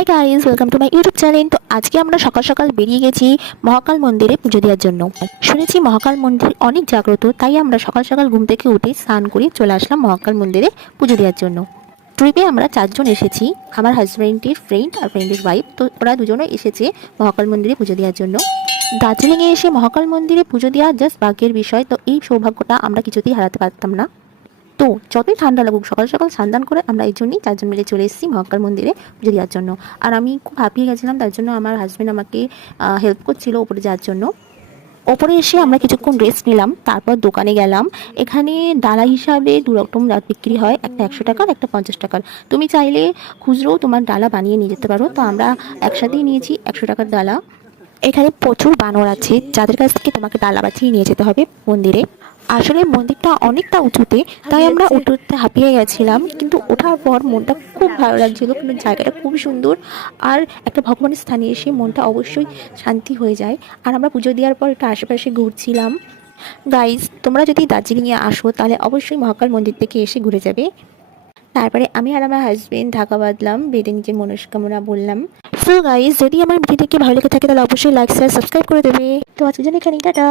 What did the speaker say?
Hey guys, welcome to my YouTube channel. তো আজকে আমরা সকাল সকাল বেরিয়ে গেছি মহাকাল মন্দিরে পুজো দেওয়ার জন্য। শুনেছি মহাকাল মন্দির অনেক জাগ্রত, তাই আমরা সকাল সকাল ঘুম থেকে উঠে স্নান করে চলে আসলাম মহাকাল মন্দিরে পুজো দেওয়ার জন্য। ট্রিপে আমরা 4 জন এসেছি, আমার হাজব্যান্ডের ফ্রেন্ড আর ফ্রেন্ডের ওয়াইফ। তো ওরা দুজনে এসেছে মহাকাল মন্দিরে পুজো দেওয়ার জন্য। দার্জিলিংয়ে এসে মহাকাল মন্দিরে পুজো দেওয়া জাস্ট ভাগ্যের বিষয়। তো এই সৌভাগ্যটা আমরা কিছুতেই হারাতে পারতাম না। তো যতই ঠান্ডা লাগুক সকাল সকাল স্নান করে আমরা এই জন্যই 4 জন মিলে চলে এসেছি মহাকাল মন্দিরে পুজো দেওয়ার জন্য। আর আমি খুব হাঁপিয়ে গেছিলাম, তার জন্য আমার হাজব্যান্ড আমাকে হেল্প করছিল ওপরে যাওয়ার জন্য। ওপরে এসে আমরা কিছুক্ষণ রেস্ট নিলাম, তারপর দোকানে গেলাম। এখানে ডালা হিসাবে 2 রকম ডালা বিক্রি হয়, একটা 100 টাকার, একটা 50 টাকার। তুমি চাইলে খুচরো তোমার ডালা বানিয়ে নিয়ে যেতে পারো। তো আমরা একসাথেই নিয়েছি 100 টাকার ডালা। এখানে প্রচুর বানর আছে, যাদের কাছ থেকে তোমাকে ডালা বাছিয়ে নিয়ে যেতে হবে মন্দিরে। আসলে মন্দিরটা অনেকটা উঁচুতে, তাই আমরা উঠতে হাঁপিয়ে গেছিলাম, কিন্তু ওঠার পর মনটা খুব ভালো লাগছিল। কিন্তু জায়গাটা খুব সুন্দর, আর একটা ভগবানের স্থানে এসে মনটা অবশ্যই শান্তি হয়ে যায়। আর আমরা পুজো দেওয়ার পর একটু আশেপাশে ঘুরছিলাম। গাইজ, তোমরা যদি দার্জিলিংয়ে আসো তাহলে অবশ্যই মহাকাল মন্দির থেকে এসে ঘুরে যাবে। তারপরে আমি আর আমার হাজবেন্ড ঢাকা বাঁধলাম, বেঁধে নিজের মনস্কামনা বললাম। সো গাইজ, যদি আমার ভিডিওটি ভালো লেগে থাকে তাহলে অবশ্যই লাইক শেয়ার সাবস্ক্রাইব করে দেবে। তো আজকের জন্য এখানেই, টাটা।